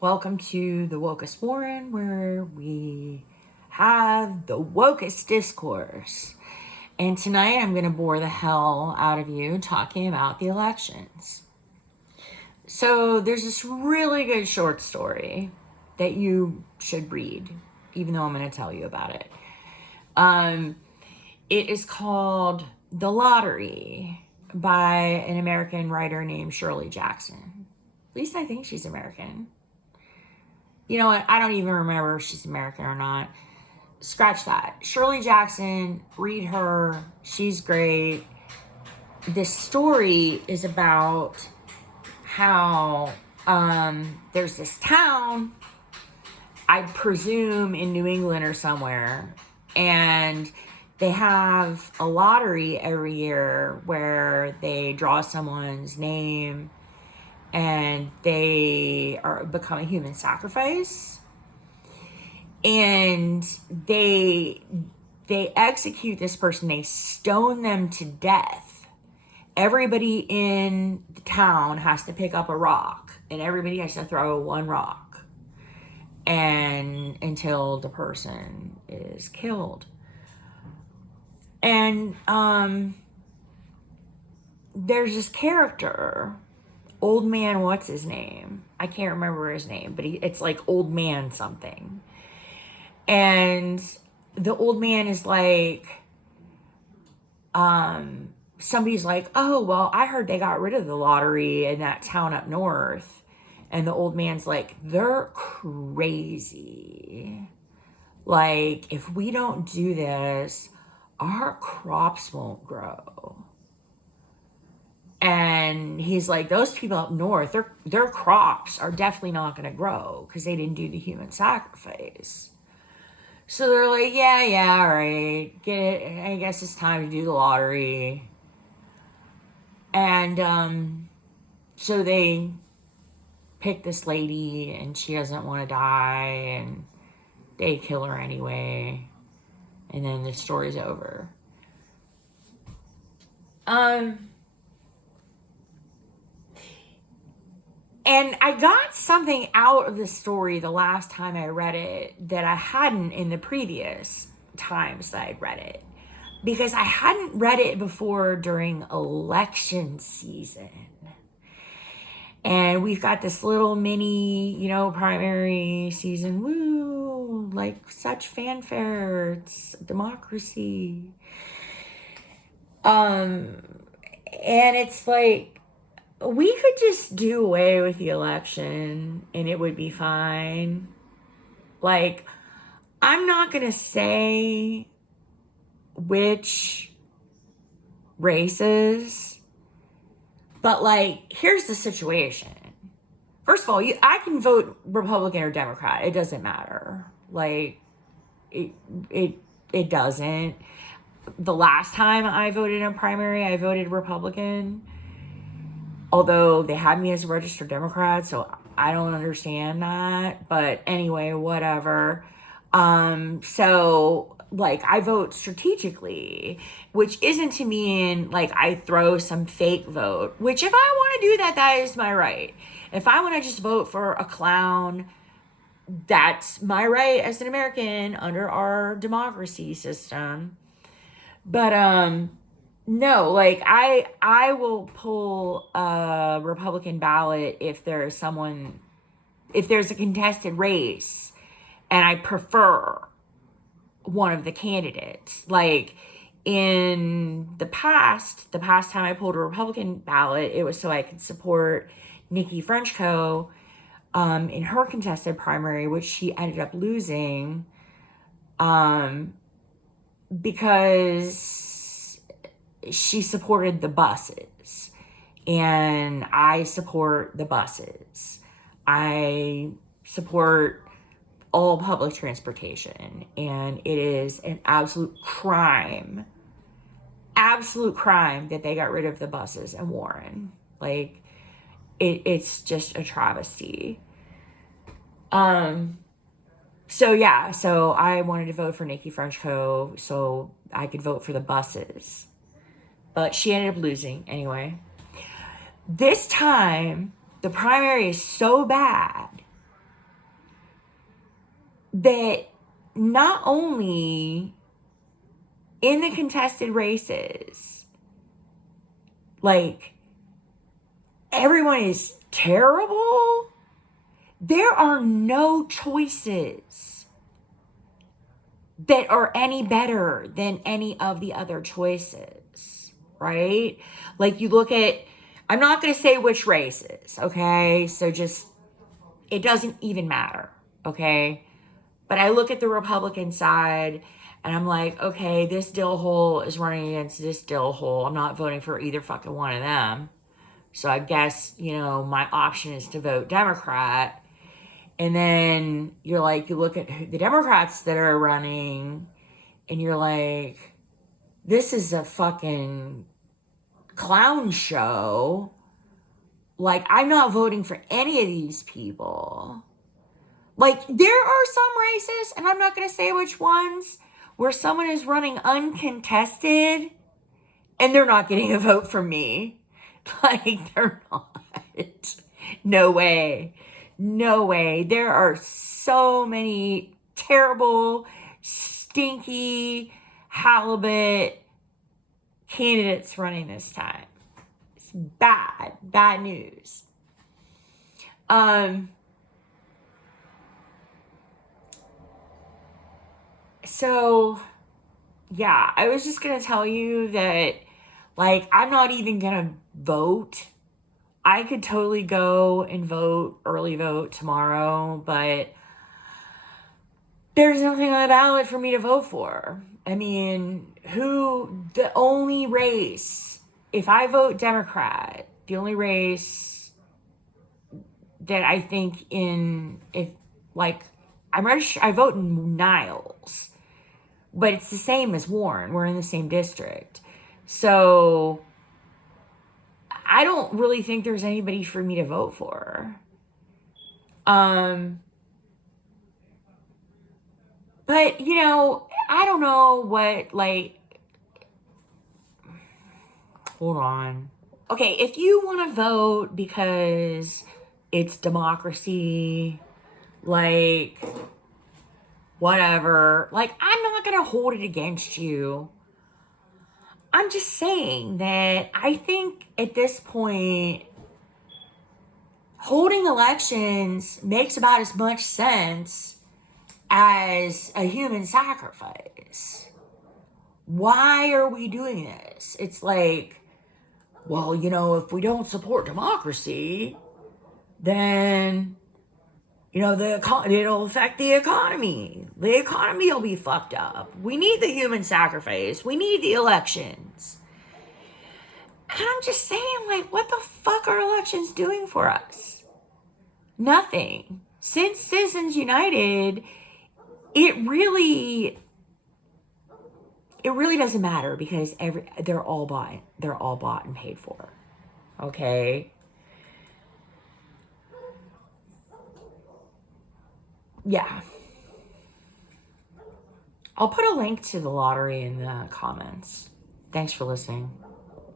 Welcome to the Wokest Warren, where we have the wokest discourse. And tonight I'm going to bore the hell out of you talking about the elections. So there's this really good short story that you should read, even though I'm going to tell you about it. It is called The Lottery by an American writer named Shirley Jackson. At least I think she's American. You know what? I don't even remember if she's American or not. Scratch that. Shirley Jackson, read her. She's great. This story is about how there's this town, I presume in New England or somewhere, and they have a lottery every year where they draw someone's name and they become a human sacrifice, and they execute this person. They stone them to death. Everybody in the town has to pick up a rock, and everybody has to throw one rock, and until the person is killed. And there's this character, old man, what's his name? I can't remember his name, but it's like old man something. And the old man is like, somebody's like, oh, well, I heard they got rid of the lottery in that town up north. And the old man's like, they're crazy. Like, if we don't do this, our crops won't grow. And he's like, those people up north, their crops are definitely not going to grow because they didn't do the human sacrifice. So they're like, yeah, all right, get it. I guess it's time to do the lottery. And so they pick this lady, and she doesn't want to die, and they kill her anyway. And then the story's over. And I got something out of the story the last time I read it that I hadn't in the previous times that I'd read it. Because I hadn't read it before during election season. And we've got this little mini, primary season. Woo! Like such fanfare. It's democracy. And it's like, we could just do away with the election and it would be fine. Like, I'm not going to say which races, but like, here's the situation. First of all, I can vote Republican or Democrat. It doesn't matter. Like, it doesn't. The last time I voted in a primary, I voted Republican. Although they had me as a registered Democrat, so I don't understand that. But anyway, whatever. So, like, I vote strategically, which isn't to mean, like, I throw some fake vote. Which, if I want to do that, that is my right. If I want to just vote for a clown, that's my right as an American under our democracy system. But, no, like, I will pull a Republican ballot if there's a contested race and I prefer one of the candidates. Like, in the past time I pulled a Republican ballot, it was so I could support Nikki Frenchco in her contested primary, which she ended up losing because she supported the buses, and I support the buses. I support all public transportation, and it is an absolute crime that they got rid of the buses in Warren. Like, it's just a travesty. So I wanted to vote for Nikki Frenchco so I could vote for the buses. But she ended up losing anyway. This time, the primary is so bad that not only in the contested races, like, everyone is terrible, there are no choices that are any better than any of the other choices, right? Like, you look at, I'm not going to say which races, okay? So just, it doesn't even matter, okay? But I look at the Republican side and I'm like, okay, this dill hole is running against this dill hole. I'm not voting for either fucking one of them. So I guess, you know, my option is to vote Democrat. And then you're like, you look at the Democrats that are running and you're like, this is a fucking clown show. Like, I'm not voting for any of these people. Like, there are some races, and I'm not going to say which ones, where someone is running uncontested and they're not getting a vote from me. Like, they're not. No way. No way. There are so many terrible, stinky, halibut candidates running this time. It's bad. Bad news. So, yeah, I was just going to tell you that, like, I'm not even going to vote. I could totally go and vote, early vote tomorrow, but there's nothing on the ballot for me to vote for. I mean, the only race, if I vote Democrat, the only race that I think I vote in Niles, but it's the same as Warren. We're in the same district. So I don't really think there's anybody for me to vote for. But, you know, I don't know what, like, hold on. Okay, if you want to vote because it's democracy, like, whatever, like, I'm not going to hold it against you. I'm just saying that I think at this point, holding elections makes about as much sense as a human sacrifice. Why are we doing this? It's like, well, you know, if we don't support democracy, then, you know, it'll affect the economy. The economy will be fucked up. We need the human sacrifice. We need the elections. And I'm just saying, like, what the fuck are elections doing for us? Nothing. Since Citizens United, it really doesn't matter because they're all bought and paid for. Okay? Yeah. I'll put a link to the lottery in the comments. Thanks for listening.